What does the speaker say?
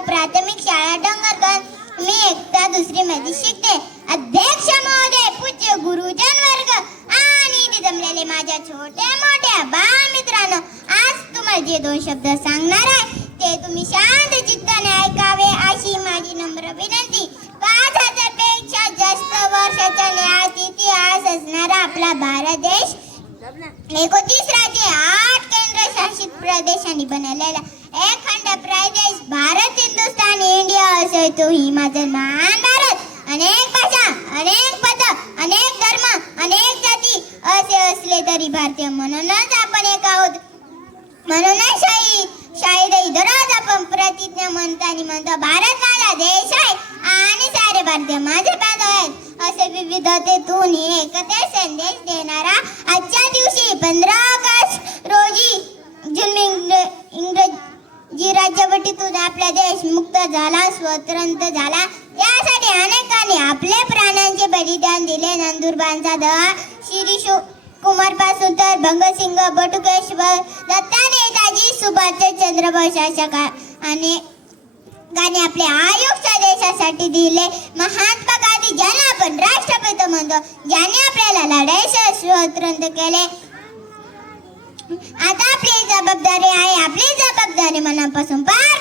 प्राथमिक शाळा डोंगरगण। मी एकता दुसरी मध्ये शिकते। अध्यक्ष महोदय, पूज्य गुरुजन वर्ग आणि इथे जमलेले माझ्या छोट्या मोठ्या बालमित्रांनो, आज तुम्हाला जे 2 शब्द सांगणार आहे ते तुम्ही शांत चित्ताने ऐकावे अशी माझी नम्र विनंती। 5000 पेक्षा जास्त वर्षाचा इतिहास असणारा आपला भारत देश 29 राज्ये 8 केंद्रशासित प्रदेशांनी बनलेला एक खंड प्रदेश भारत, हिंदुस्थान, इंडिया असे तो ही माझा महान भारत। अनेक भाषा, अनेक पद, अनेक धर्म, अनेक जाती असे असले तरी भारतीय म्हणूनच आपण एक आहोत। म्हणूनच शाहीद दररोज आपण प्रतिज्ञा म्हणतो भारत माझा देश आहे आणि सारे भारतीय माझे बांधव आहेत असे विविधतेतून एकतेचा संदेश देणारा आजच्या दिवशी 15 ऑगस्ट रोजी जुलमी इंग्रजी राज्यवटीतून आपला देश मुक्त झाला, स्वतंत्र झाला। यासाठी अनेकांनी आपले प्राणांचे बलिदान दिले। नंदुरबारचा दहा, शिरीष कुमार पासून तर भगतसिंग, बटुकेश्वर दत्ता, नेताजी सुभाषचंद्र बोस अशा आणि गाणे आपल्या आयुष्य देशासाठी दिले। महात्मा गांधी ज्यांना आपण राष्ट्रपिता म्हणतो, ज्यांनी आपल्याला लढाईचे स्वतंत्र केले। आता आपली जबाबदारी आहे, आपली जबाबदारी मनापासून पार